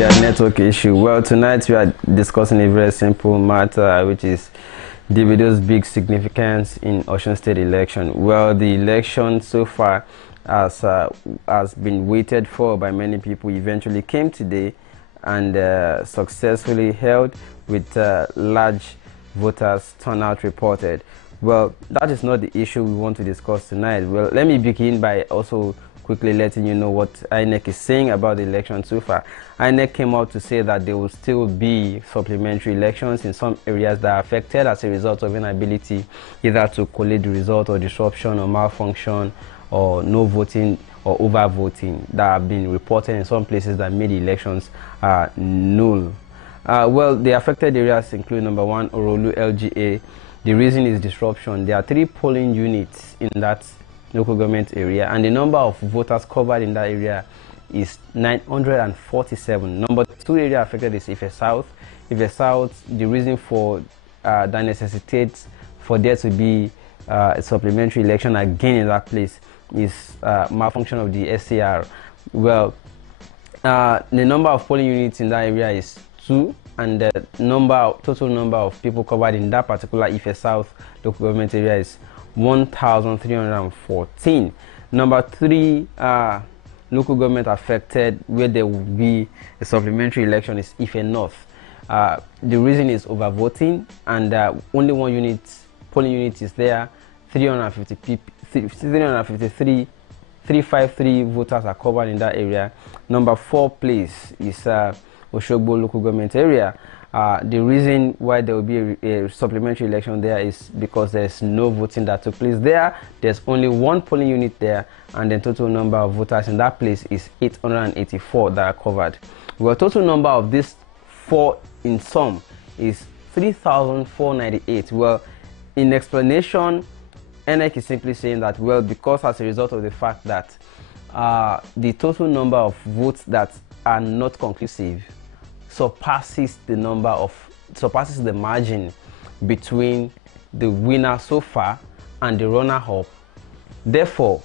Yeah, network issue. Well, tonight we are discussing a very simple matter, which is Davido's big significance in Osun State election. Well, the election so far has been waited for by many people. Eventually came today and successfully held with large voters turnout reported. Well, that is not the issue we want to discuss tonight. Well, let me begin by also quickly letting you know what INEC is saying about the election so far. INEC came out to say that there will still be supplementary elections in some areas that are affected as a result of inability either to collate the result or disruption or malfunction or no voting or over voting that have been reported in some places that made the elections null. Well, the affected areas include number 1, Orolu LGA. The reason is disruption. There are 3 polling units in that local government area, and the number of voters covered in that area is 947. Number 2 area affected is Ife South. Ife South, the reason for that necessitates for there to be a supplementary election again in that place is malfunction of the SCR. Well, the number of polling units in that area is 2, and the total number of people covered in that particular Ife South local government area is 1,314. Number 3 local government affected where there will be a supplementary election is Ife North. The reason is overvoting, and only 1 polling unit is there. 353 voters are covered in that area. Number 4 place is Oshogbo local government area. The reason why there will be a supplementary election there is because there's no voting that took place there. There's only 1 polling unit there, and the total number of voters in that place is 884 that are covered. Well, total number of these 4 in sum is 3,498. Well, in explanation, INEC is simply saying that, well, because as a result of the fact that the total number of votes that are not conclusive surpasses the margin between the winner so far and the runner-up. Therefore,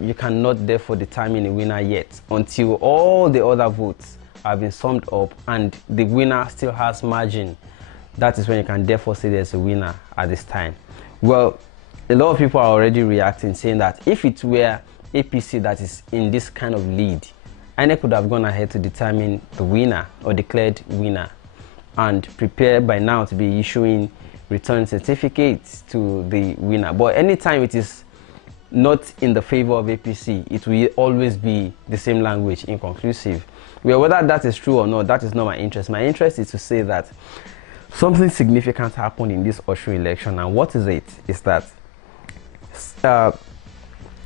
you cannot therefore determine a winner yet until all the other votes have been summed up and the winner still has margin. That is when you can therefore say there's a winner at this time. Well, a lot of people are already reacting, saying that if it were APC that is in this kind of lead, INEC could have gone ahead to determine the winner or declared winner and prepare by now to be issuing return certificates to the winner. But anytime it is not in the favor of APC, it will always be the same language, inconclusive. Well, whether that is true or not, that is not my interest. My interest is to say that something significant happened in this Osun election, and what is it? Is that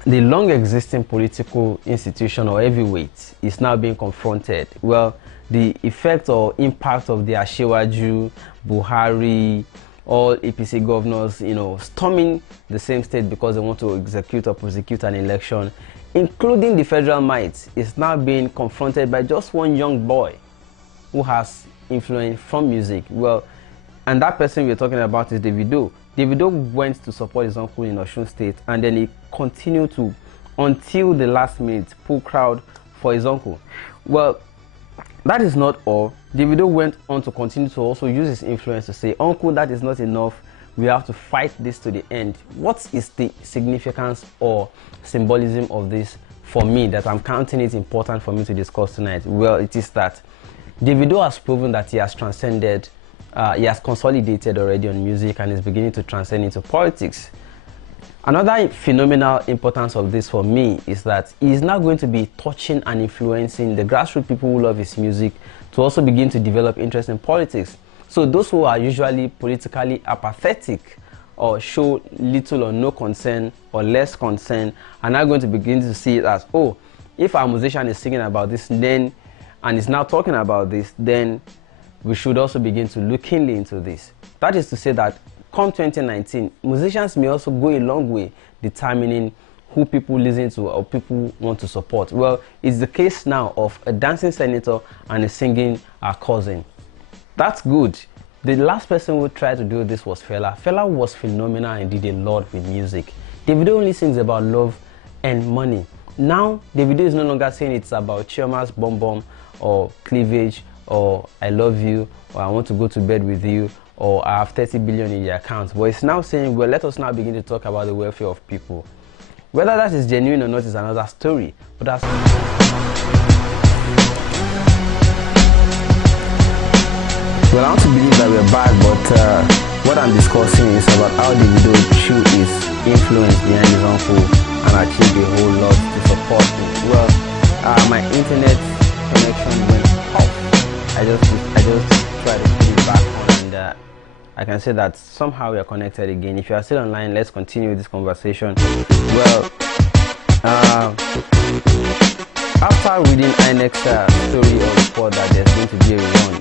the long existing political institution or heavyweight is now being confronted. Well, the effect or impact of the Asiwaju, Buhari, all APC governors, storming the same state because they want to execute or prosecute an election, including the federal might, is now being confronted by just one young boy who has influence from music. Well, and that person we're talking about is Davido. Davido went to support his uncle in Osun State, and then he continued to, until the last minute, pull crowd for his uncle. Well, that is not all. Davido went on to continue to also use his influence to say, uncle, that is not enough. We have to fight this to the end. What is the significance or symbolism of this for me that I'm counting it important for me to discuss tonight? Well, it is that Davido has proven that he has transcended, he has consolidated already on music and is beginning to transcend into politics. Another phenomenal importance of this for me is that he is now going to be touching and influencing the grassroots people who love his music to also begin to develop interest in politics. So those who are usually politically apathetic or show little or no concern or less concern are now going to begin to see it as, oh, if our musician is singing about this then and is now talking about this, then we should also begin to look keenly into this. That is to say that come 2019, musicians may also go a long way determining who people listen to or people want to support. Well, it's the case now of a dancing senator and a singing cousin. That's good. The last person who tried to do this was Fela. Fela was phenomenal and did a lot with music. Davido only sings about love and money. Now, Davido is no longer saying it's about Chioma's Bom Bom or cleavage, or I love you, or I want to go to bed with you, or I have 30 billion in your account. But it's now saying, well, let us now begin to talk about the welfare of people. Whether that is genuine or not is another story. But that's well, I want to believe that we're back, but what I'm discussing is about how Davido through his influence behind his uncle and achieved a whole lot to support him. Well, my internet connection went off. I just tried to put it back on, and I can say that somehow we are connected again. If you are still online, let's continue this conversation. Well, after reading INEC's story or report that there's going to be a rerun,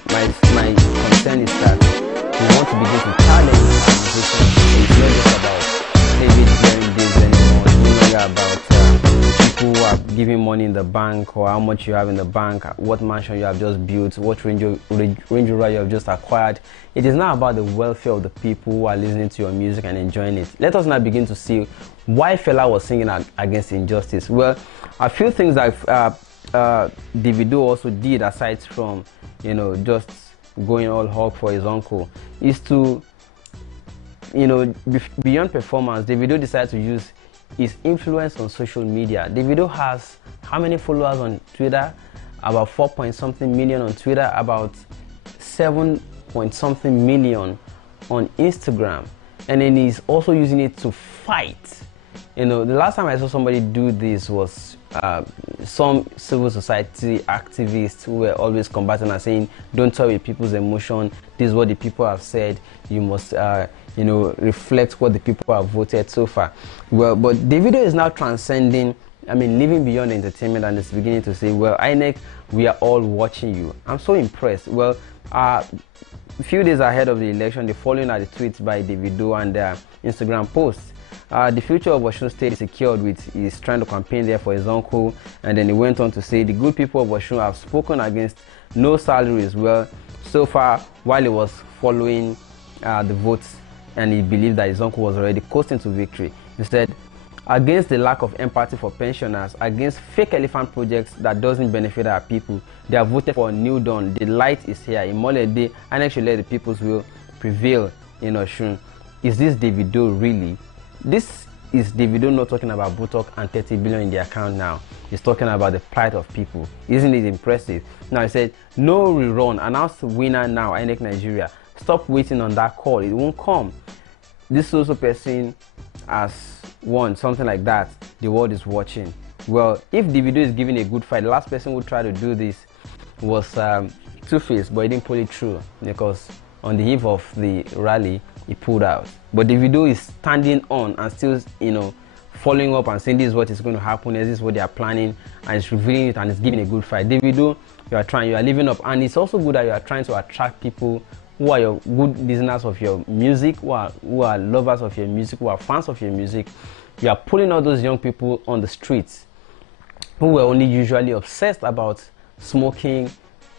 my concern is that we want to begin to challenge the organization. It's not just about maybe clearing deals anymore. It's no longer about people who are giving money in the bank, or how much you have in the bank, what mansion you have just built, what Range Rover you have just acquired. It is not about the welfare of the people who are listening to your music and enjoying it. Let us now begin to see why Fela was singing against injustice. Well, a few things that Davido also did, aside from, you know, just going all hog for his uncle, is to, you know, beyond performance, Davido decided to use his influence on social media. Davido has how many followers on Twitter? About 4-point-something million on Twitter, about 7-point-something million on Instagram, and then he's also using it to fight. You know, the last time I saw somebody do this was some civil society activists who were always combating and saying, don't toy with people's emotion, this is what the people have said, you must you know, reflect what the people have voted so far. Well, but Davido is now transcending, I mean, living beyond entertainment, and it's beginning to say, well, INEC, we are all watching you. I'm so impressed. Well, a few days ahead of the election, the following are the tweets by Davido and their Instagram posts. The future of Osun State is secured with his trying to campaign there for his uncle, and then he went on to say the good people of Osun have spoken against no salaries. Well, so far, while he was following the votes, and he believed that his uncle was already coasting to victory, he said, against the lack of empathy for pensioners, against fake elephant projects that doesn't benefit our people, they have voted for a new dawn. The light is here. In Molede, and actually let the people's will prevail in Osun. Is this Davido really? This is Davido not talking about Botox and 30 billion in the account now. He's talking about the plight of people. Isn't it impressive? Now he said, no rerun, announce the winner now, INEC Nigeria. Stop waiting on that call, it won't come. This social person has won, something like that. The world is watching. Well, if Davido is giving a good fight, the last person who tried to do this was Two-Face, but he didn't pull it through because on the eve of the rally, he pulled out. But Davido is standing on and still, you know, following up and saying this is what is going to happen, this is what they are planning, and it's revealing it, and it's giving a good fight. Davido, you are living up, and it's also good that you are trying to attract people who are your good listeners of your music, who are lovers of your music, who are fans of your music. You are pulling all those young people on the streets who were only usually obsessed about smoking,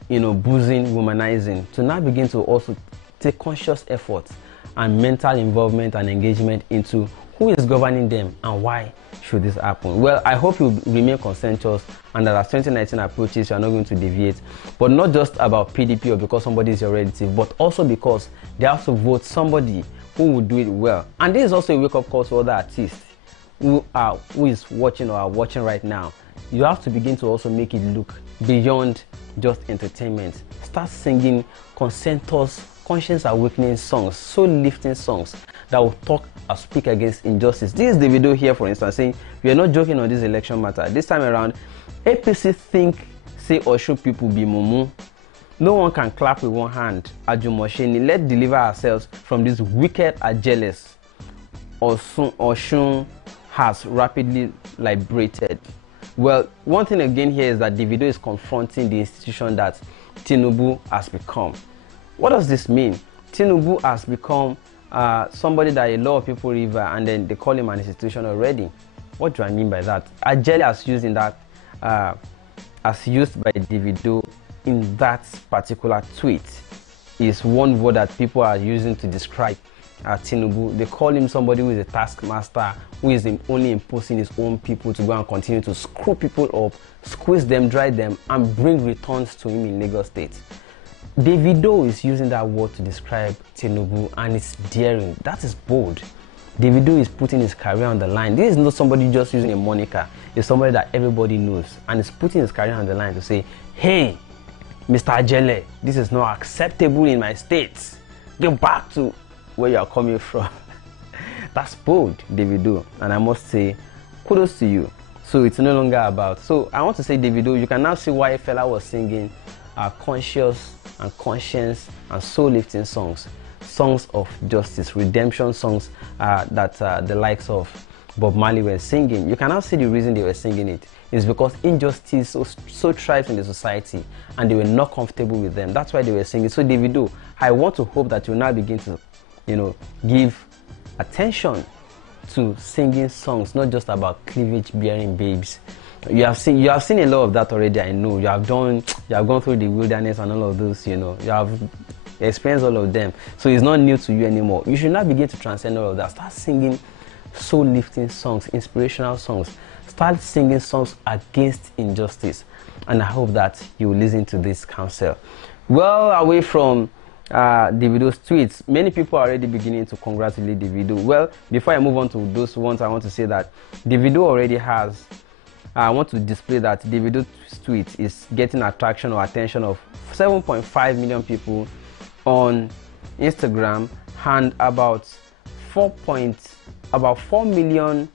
you know, boozing, womanizing, to now begin to also take conscious efforts and mental involvement and engagement into who is governing them and why should this happen. Well, I hope you remain conscientious, and that as 2019 approaches, you are not going to deviate, but not just about PDP or because somebody is your relative, but also because they have to vote somebody who will do it well. And this is also a wake-up call to other artists who is watching or are watching right now. You have to begin to also make it look beyond just entertainment. Start singing conscience awakening songs, soul lifting songs that will talk or speak against injustice. This is the video here, for instance, saying we are not joking on this election matter. This time around, APC say Osun people be mumu. No one can clap with one hand. Ajumosheni, let's deliver ourselves from this wicked and jealous. Osun has rapidly liberated. Well, one thing again here is that Davido is confronting the institution that Tinubu has become. What does this mean? Tinubu has become somebody that a lot of people revere, and then they call him an institution already. What do I mean by that? Ajeli as used in that, as used by Davido in that particular tweet, is one word that people are using to describe Tinubu. They call him somebody who is a taskmaster, who is only imposing his own people to go and continue to screw people up, squeeze them, dry them, and bring returns to him in Lagos State. Davido is using that word to describe Tinubu, and it's daring. That is bold. Davido is putting his career on the line. This is not somebody just using a moniker. It's somebody that everybody knows, and is putting his career on the line to say, hey, Mr. Ajele, this is not acceptable in my state. Get back to where you are coming from. That's bold, Davido, and I must say, kudos to you. So it's no longer about. So I want to say, Davido, you can now see why a fella was singing conscious and conscience and soul-lifting songs of justice, redemption songs that the likes of Bob Marley were singing. You can now see the reason they were singing it. It's because injustice so thrives in the society, and they were not comfortable with them. That's why they were singing. So Davido, I want to hope that you now begin to, give attention to singing songs, not just about cleavage-bearing babes. You have seen a lot of that already. I know you have gone through the wilderness and all of those. You have experienced all of them. So it's not new to you anymore. You should now begin to transcend all of that. Start singing soul-lifting songs, inspirational songs. Start singing songs against injustice, and I hope that you will listen to this counsel. Well, away from Davido's tweets, many people are already beginning to congratulate Davido. Well, before I move on to those ones, I want to say that Davido already has. I want to display that Davido's tweet is getting attraction or attention of 7.5 million people on Instagram, and about 4 million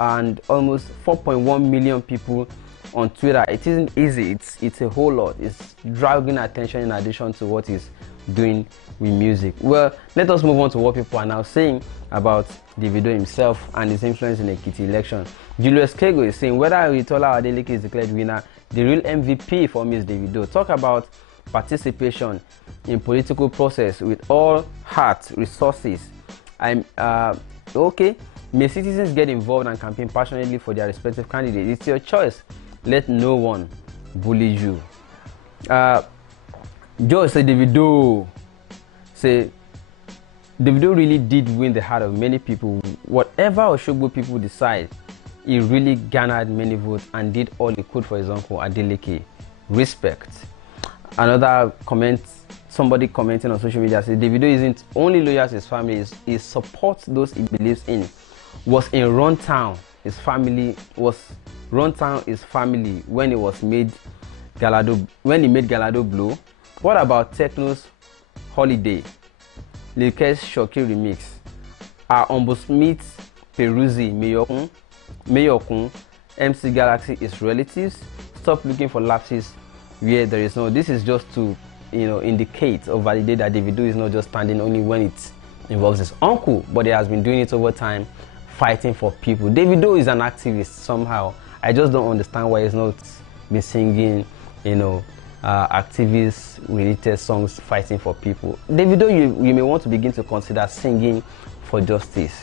and almost 4.1 million people on Twitter. It isn't easy. It's a whole lot. It's dragging attention in addition to what is doing with music. Well, let us move on to what people are now saying about Davido himself and his influence in the Ekiti election. Julius Kego is saying, whether Oyetola Adeleke is declared winner, the real MVP for me is Davido. Talk about participation in political process with all heart, resources. Okay. May citizens get involved and campaign passionately for their respective candidates. It's your choice. Let no one bully you. Joe said Davido really did win the heart of many people. Whatever Oshogbo people decide, he really garnered many votes and did all he could for his uncle Adeleke. Respect. Another comment, somebody commenting on social media said Davido isn't only loyal to his family, he supports those he believes in. Was in Runtown his family when he made Galado blow. What about Techno's Holiday, Lakers Shoki remix? Are Ombosmith, Peruzzi, Mayokun, MC Galaxy is relatives? Stop looking for lapses where there is no. This is just to indicate or validate that Davido is not just standing only when it involves his uncle, but he has been doing it over time, fighting for people. Davido is an activist somehow. I just don't understand why he's not been singing, activist-related songs fighting for people. Davido, you may want to begin to consider singing for justice,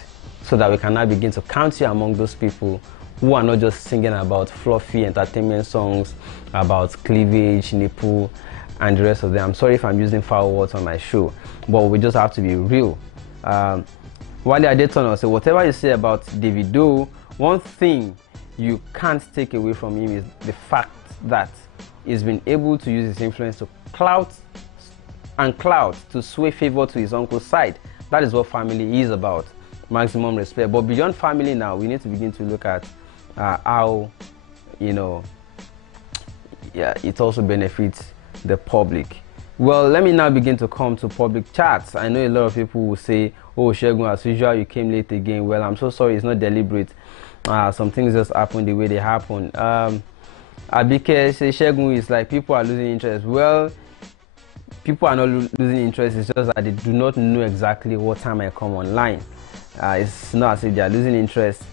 so that we can now begin to count you among those people who are not just singing about fluffy entertainment songs, about cleavage, nipple, and the rest of them. I'm sorry if I'm using foul words on my show, but we just have to be real. Wale Adetono said, whatever you say about Davido, one thing you can't take away from him is the fact that he's been able to use his influence to clout to sway favor to his uncle's side. That is what family is about. Maximum respect. But beyond family now, we need to begin to look at how, it also benefits the public. Well, let me now begin to come to public chats. I know a lot of people will say, oh, Segun, as usual, you came late again. Well, I'm so sorry, it's not deliberate. Some things just happen the way they happen. Abike says, Segun is like people are losing interest. Well, people are not losing interest. It's just that they do not know exactly what time I come online. It's not as if they are losing interest.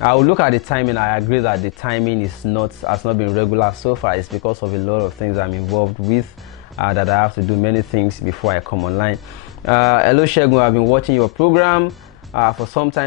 I will look at the timing. I agree that the timing has not been regular so far. It's because of a lot of things I'm involved with. That I have to do many things before I come online. Hello Segun, I've been watching your program for some time.